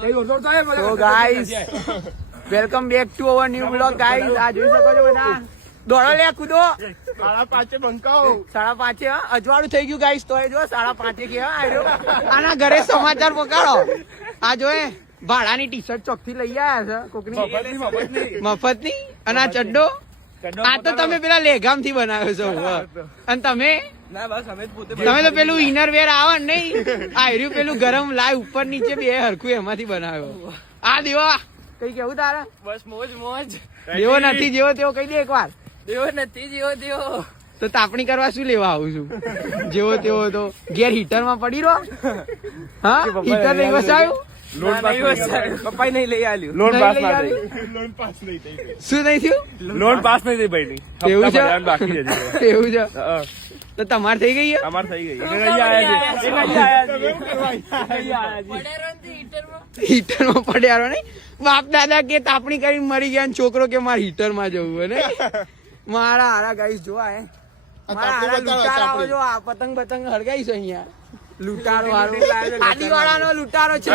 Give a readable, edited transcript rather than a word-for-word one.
તો guys welcome back to our new blog guys. આ જોઈ શકો છો બધા. દોડો લે કૂદો. 5:30 બંકાઓ. 5:30 અજવાળું થઈ ગયું ગાઈસ. તો જો 5:30 કેવા આવ્યો. આના ઘરે સમાચાર પકાડો. આ જોએ ભાડાની ટી શર્ટ ચોકથી લઈ આયા છે કોકની મફતની. અને આ ચડ્ડો આ તો તમે પેલા લેગામ થી બનાવ્યો છો. અને તમે તો પેલું ઇનરવેર આવે ને નહીં આર્યું પેલું ગરમ લાય ઉપર નીચે બે હરખું એમાંથી બનાવ્યો. આ દેવા કઈ કેવું તારે? બસ મોજ મોજ. જેવો નથી જેવો તેવો કહી દે એક વાર. દેવો નથી જેવો દેવો. તો તાપણી કરવા શું લેવા આવું છું? જેવો તેવો તો ઘેર હીટર માં પડી રહો. હા હીટર નહીં વસાયું. પપ્પા નહીં લઈ આલ્યું. લોન પાસ નહીં શું નહીં થયું? લોન પાસ નહીં થઈ ભાઈ. એવું છે? બાકી છે એવું છે તો તમારે થઈ ગઈ છે? અમાર થઈ ગઈ. હીટર માં પડ્યારો નહીં. બાપ દાદા કે તાપણી કરીને મરી ગયા ને છોકરો કે મારે હીટર માં જવું ને. મારા હારા ગાઈસ જોવા હે. મારા હારા લૂંટારાઓ જો આ પતંગ બતંગ હળગાઈ છે અહીંયા. લૂંટારો હારો આદિવાળાનો લૂંટારો છે.